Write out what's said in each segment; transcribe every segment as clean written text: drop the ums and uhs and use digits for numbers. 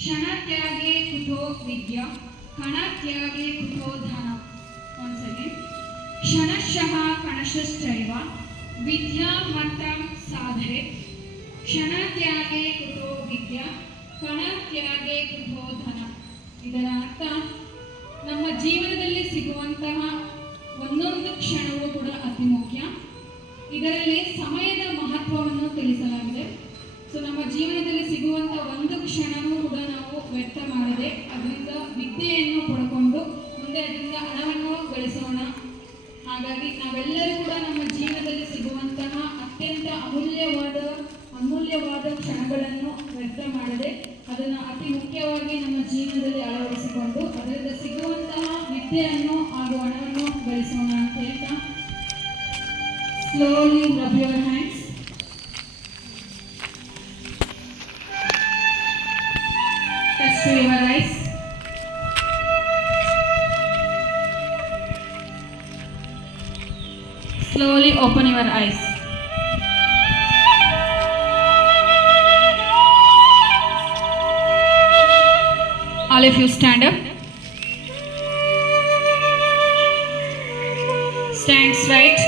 क्षणत्यागे कुतो विद्या कणत्यागे कुतो धन. Once again. क्षणशः कणशश्चैव विद्यामर्थं साधये क्षणत्यागे कुतो विद्या ಕಣತ್ಯಾಗೆ ಕುತೋ ಧನ. ಇದರ ಅರ್ಥ ನಮ್ಮ ಜೀವನದಲ್ಲಿ ಸಿಗುವಂತಹ ಒಂದೊಂದು ಕ್ಷಣವೂ ಕೂಡ ಅತಿ ಮುಖ್ಯ. ಇದರಲ್ಲಿ ಸಮಯದ ಮಹತ್ವವನ್ನು ತಿಳಿಸಲಾಗಿದೆ. ಸೊ ನಮ್ಮ ಜೀವನದಲ್ಲಿ ಸಿಗುವಂಥ ಒಂದು ಕ್ಷಣವೂ ಕೂಡ ನಾವು ವ್ಯರ್ಥ ಮಾಡದೆ ಅದರಿಂದ ವಿದ್ಯೆಯನ್ನು ಪಡ್ಕೊಂಡು ಮುಂದೆ ಅದರಿಂದ ಹಣವನ್ನು ಗಳಿಸೋಣ. ಹಾಗಾಗಿ ನಾವೆಲ್ಲರೂ ಕೂಡ ನಮ್ಮ ಜೀವನದಲ್ಲಿ ಸಿಗುವಂತಹ ಅತ್ಯಂತ ಅಮೂಲ್ಯವಾದ ಕ್ಷಣಗಳನ್ನು ವ್ಯರ್ಥ ಮಾಡದೆ ಅದನ್ನು ಅತಿ ಮುಖ್ಯವಾಗಿ ನಮ್ಮ ಜೀವನದಲ್ಲಿ ಅಳವಡಿಸಿಕೊಂಡು ಅದರಿಂದ ಸಿಗುವಂತಹ ವಿದ್ಯೆಯನ್ನು ಹಾಗೂ ಹಣವನ್ನು ಗಳಿಸೋಣ ಅಂತ ಹೇಳ್ತಾ slowly rub your hands. Touch to your eyes. Slowly open your eyes. All of you stand up. Stand straight.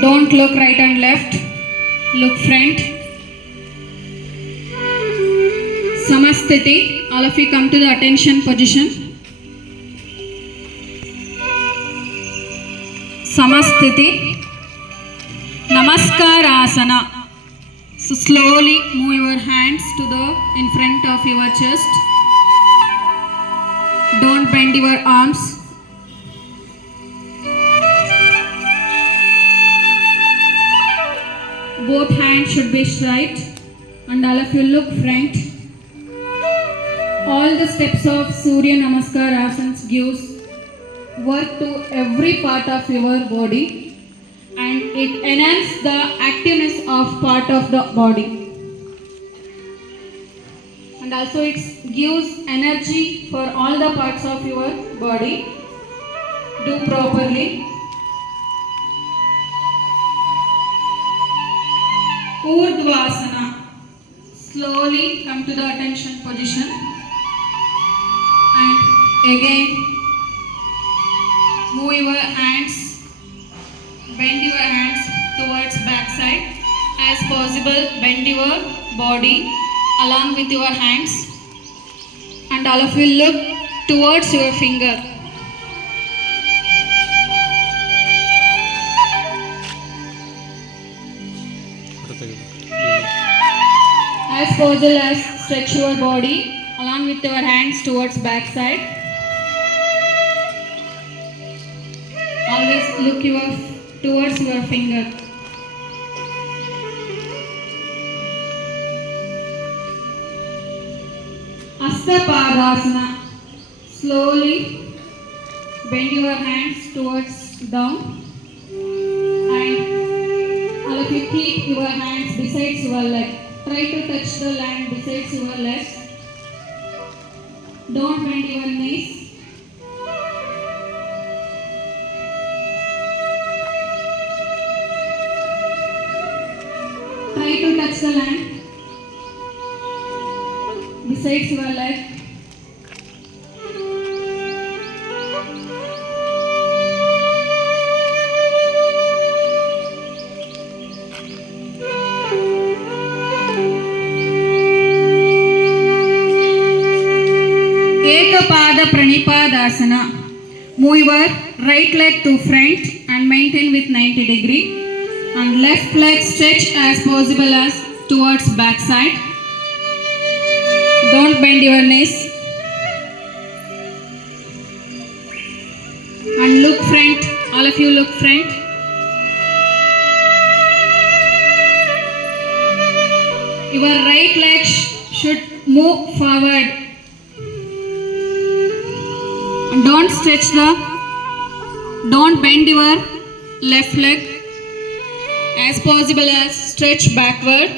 Don't look right and left. Look front. Samasthiti. All of you come to the attention position. Samasthiti. Namaskarasana. So slowly move your hands to the in front of your chest. Don't bend your arms. Both hands should be straight and all of you look front. All the steps of Surya Namaskar asanas gives work to every part of your body and it enhances the activeness of part of the body and also it gives energy for all the parts of your body. Do properly. Urdhvasana. Slowly come to the attention position and again move your hands, bend your hands towards back side as possible. Bend your body along with your hands and all of you look towards your finger. As possible as stretch your body along with your hands towards back side. Always look towards your finger. Astapadasana. Slowly bend your hands towards down and all of you keep your hands besides your leg. Try to touch the land besides your legs. Don't bend your knees. Try to touch the land besides your leg. Ekapada Pranipadasana. Move your right leg to front and maintain with 90 degree. And left leg stretch as possible as towards back side. Don't bend your knees. And look front. All of you look front. Your right leg should move forward. Don't bend your left leg. As possible as stretch backward.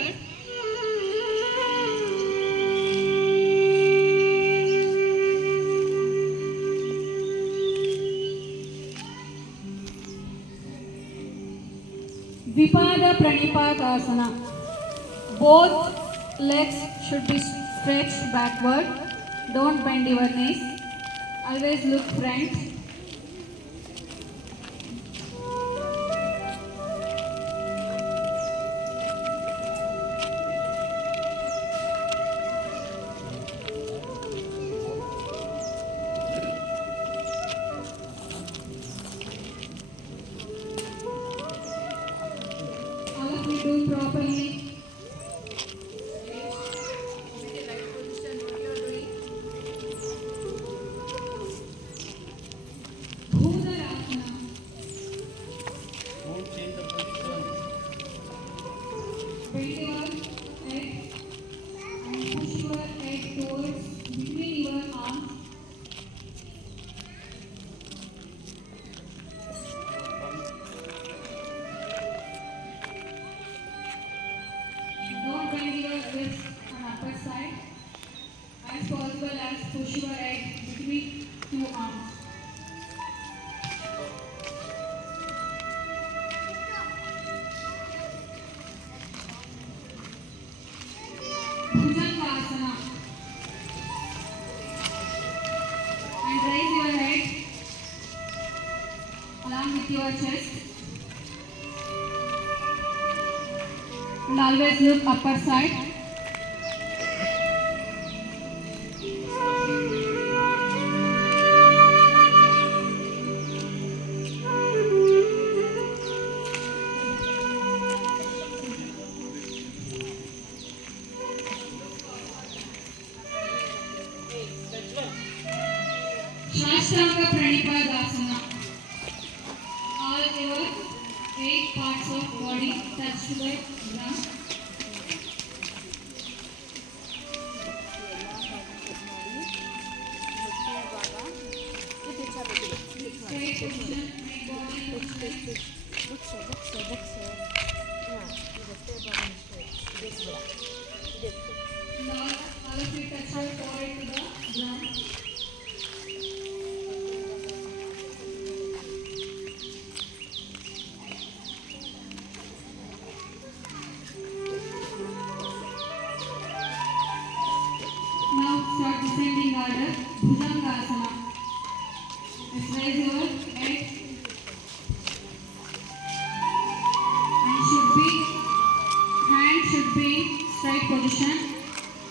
Vipada Pranipadasana. Both legs should be stretched backward. Don't bend your knees. Always look front. All of you do properly. Bhudarasana. Won't change the position. Bend your head and push your head towards between your arms. Don't bend your wrist on upper side. As possible as push your head between two arms. Bhujangasana. And raise your head along with your chest. And always look upper side. Shashtanga Pranipadasana. All your 8 parts of body touch to the ground. Straight position, make body straight. Now all of you touch your forehead to the ground. Now start descending order, Bhujangasana. Let's raise your head and hand should be straight position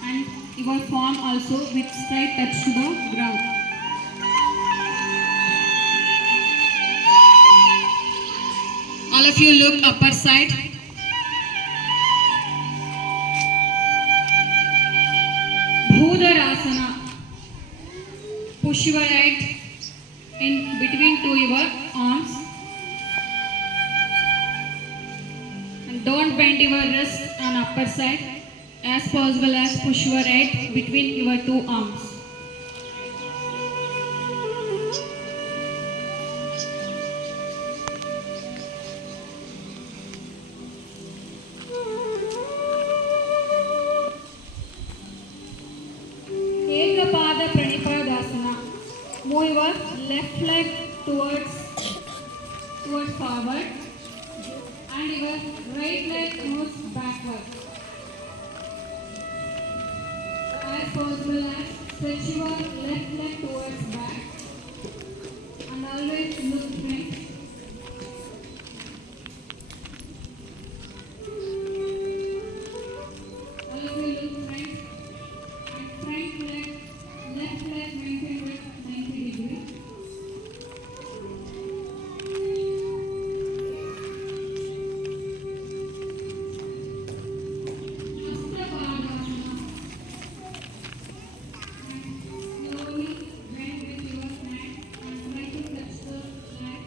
and your palm also with straight touch to the ground. All of you look upper side. Bhudarasana. Push your head in between to your arms. And don't bend your wrist on upper side. As possible as push your head between your two arms. Ekapada Pranipadasana. Move your left leg towards forward and your right leg moves backward. As possible as stretch your left leg towards back and always look front. Always look front and front leg, left leg maintain with 90 degrees. Slowly bend with your hand and try to touch the leg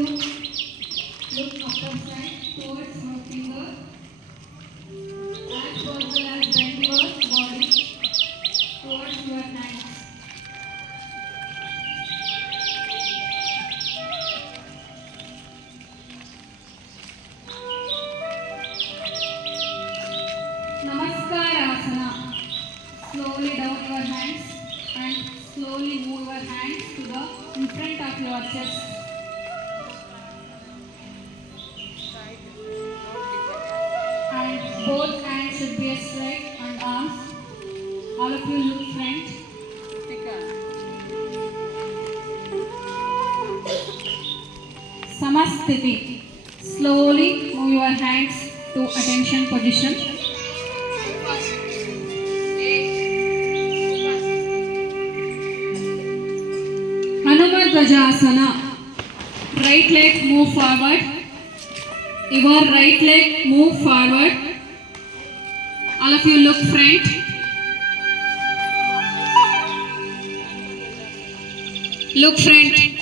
you look upper side towards your finger as well as bend your body towards your hands. Namaskarasana. Slowly down your hands and slowly move your hands to the in front of your chest. And both hands should be straight and arms. All of you look front. Samastiti. Slowly move your hands to attention position. Hanumadvajasana. Right leg move forward. Your right leg move forward. All of you look front. Look front.